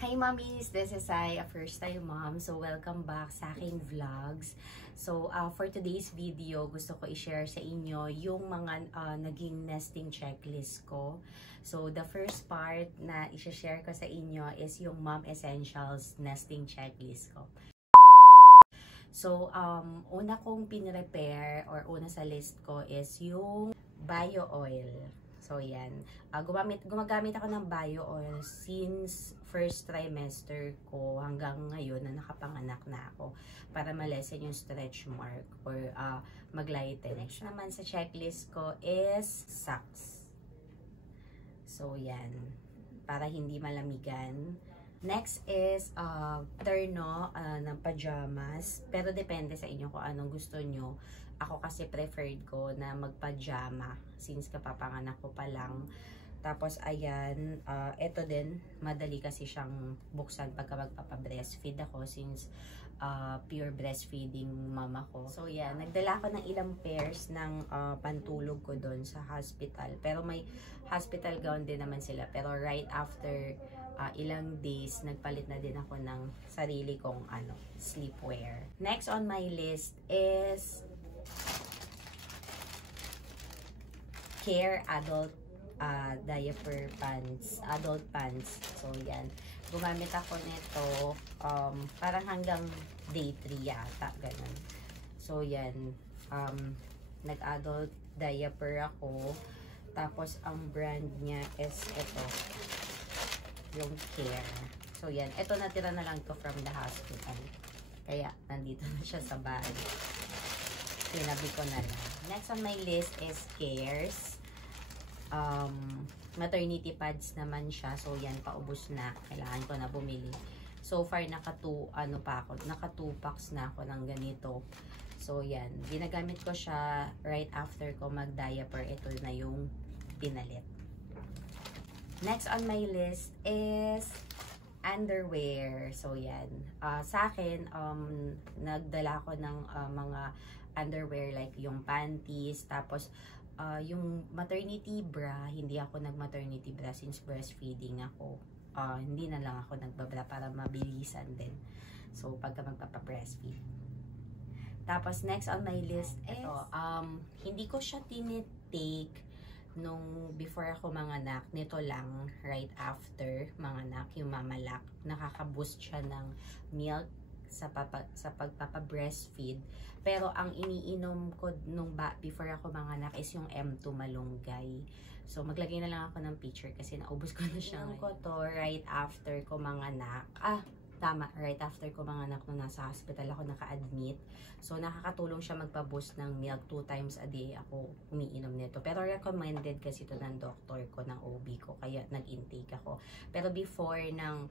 Hi mommies! This is I, a first time mom. So welcome back sa aking vlogs. So for today's video, gusto ko i-share sa inyo yung mga naging nesting checklist ko. So the first part na i-share ko sa inyo is yung Mom Essentials nesting checklist ko. So una kong pinrepare or una sa list ko is yung bio oil. So, yan. Gumagamit ako ng bio oil since first trimester ko hanggang ngayon na nakapanganak na ako para malesen yung stretch mark or mag-lighten. Next naman sa checklist ko is socks. So, yan. Para hindi malamigan. Next is terno ng pajamas. Pero depende sa inyo kung anong gusto nyo. Ako kasi preferred ko na magpajama since kapapanganak ko pa lang. Tapos ayan, ito din, madali kasi siyang buksan pagka magpapa-breastfeed ako since pure breastfeeding mama ko. So yan, nagdala ko ng ilang pairs ng pantulog ko doon sa hospital. Pero may hospital gown din naman sila. Pero right after ilang days, nagpalit na din ako ng sarili kong sleepwear. Next on my list is Care adult diaper pants, adult pants. So yan, gumamit ako nito parang hanggang day 3 yata, ganun. So yan, nag-adult diaper ako. Tapos ang brand niya is ito, yung Care. So yan, ito natira na lang to from the hospital. Kaya nandito na siya sa bag. Sinabi ko na lang. Next on my list is Cares. Maternity pads naman siya. So, yan, paubos na. Kailangan ko na bumili. So far, naka 2 packs na ako ng ganito. So, yan. Ginagamit ko siya right after ko mag-diaper. Ito na yung pinalit. Next on my list is underwear. So, yan. Sa akin, nagdala ko ng mga underwear like yung panties, tapos yung maternity bra, hindi ako nag-maternity bra since breastfeeding ako. Hindi na lang ako nagbabra para mabilisan din. So, pagka magpapa-breastfeed. Tapos, next on my list, ito, hindi ko siya tinitake nung before ako manganak. Nito lang, right after manganak, yung Mama-Lac. Nakaka-boost siya ng milk sa pagpapa-breastfeed. Pero ang iniinom ko nung before ako manganak is yung M2 malunggay. So maglagay na lang ako ng picture kasi naubos ko na siya. Inom ko to right after ko manganak. Tama, right after ko manganak nung nasa hospital ako naka-admit. So nakakatulong siya magpa-boost ng milk 2 times a day ako umiinom nito. Pero recommended kasi ito ng doctor ko, ng OB ko, kaya nag-intake ako. Pero before ng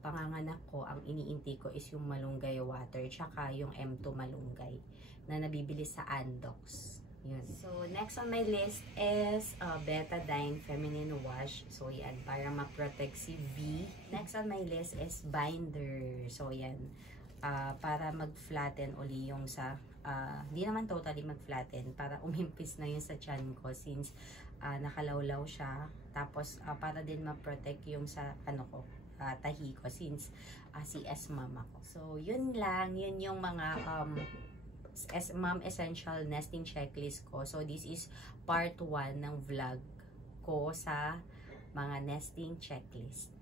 panganganak ko, ang ini-intake ko is yung malunggay water tsaka yung M2 malunggay na nabibili sa Andox. Yun. So, next on my list is Betadine Feminine Wash. So, yan, para ma-protect si V. Next on my list is binder. So, yan, para mag-flatten uli yung sa, di naman totally mag-flatten, para umimpis na yung sa chan ko since nakalawlaw siya. Tapos, para din ma-protect yung sa, tahi ko since CS mama ko. So, yun lang. Yun yung mga, Mom Essential Nesting Checklist ko. So, this is part 1 ng vlog ko sa mga nesting checklist.